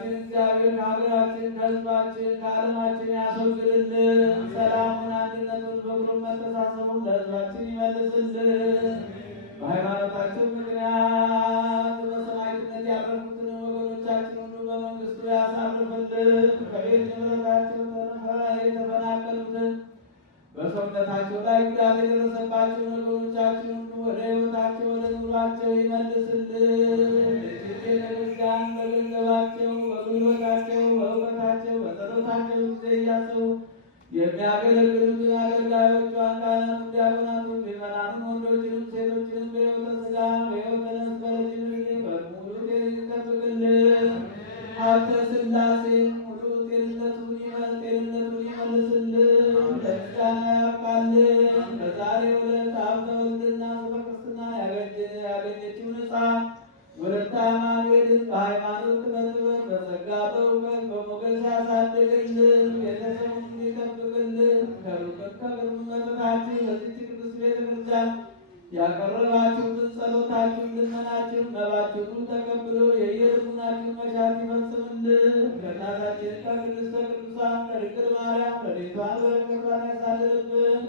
አምላካችን እግዚአብሔር ከሀገራችን ከሕዝባችን ከዓለማችን ያስወግድልን። ሰላሙን፣ አንድነቱን፣ ፍቅሩን፣ መተሳሰቡን ለሕዝባችን ይመልስልን። በሃይማኖታችን ምክንያት በሰማዕትነት ያረፉትን ወገኖቻችን ሁሉ በመንግስቱ ያሳርፍልን። ከቤት ንብረታቸው የተፈናቀሉትን በሰውነታቸው ላይ ጉዳት የደረሰባቸውን ወገኖቻችን ሁሉ ወደ ሕይወታቸው ወደ ኑሯቸው ይመልስልን። ቤተክርስቲያን በገንዘባቸው በጉልበታቸው በእውቀታቸው በጸሎታቸው ጊዜ እያሰቡ የሚያገለግሉትን አገልጋዮቿን ካህናቱን፣ ዲያቆናቱን፣ ምዕመናኑን ወንዶችንም ሴቶችንም በሕይወተ ሥጋ በሕይወተ ነፍስ በልጅ በሙሉ ጤንነት ይጠብቅልን። ሀብተ ሥላሴ ሙሉ ጤንነቱን ይመልስልን። ለምስጋና ያብቃልን። በዛሬው ዕለት ሀብተ ወልድና ስመ ክርስትና ያገኘችውን ሕፃን ወለተ አማኑኤልን በሃይማኖት በጥበብ በጸጋ በእውቀት በሞገስ ያሳድግልን። ቤተሰቡን ይጠብቅልን። ከሩቅም ከቅርብ መጥታችሁ በዚህች ቅድስት ቤተክርስቲያን ያቀረባችሁትን ጸሎታችሁን፣ ልመናችሁን፣ መባችሁን ተቀብሎ የየልቡናችሁን መሻት ይፈጽምልን። ከእናታችን ከቅድስተ ቅዱሳን ከድንግል ማርያም ረድኤቷን በረከቷን ያሳድርብን።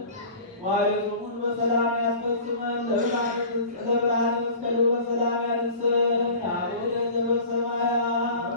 መዋዕለ ጾሙን በሰላም ያስፈጽመን። ለብርሃነ መስቀሉ በሰላም ያድርሰን። አቡነ ዘበሰማያት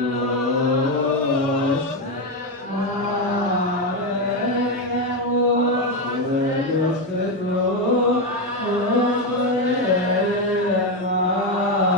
Oh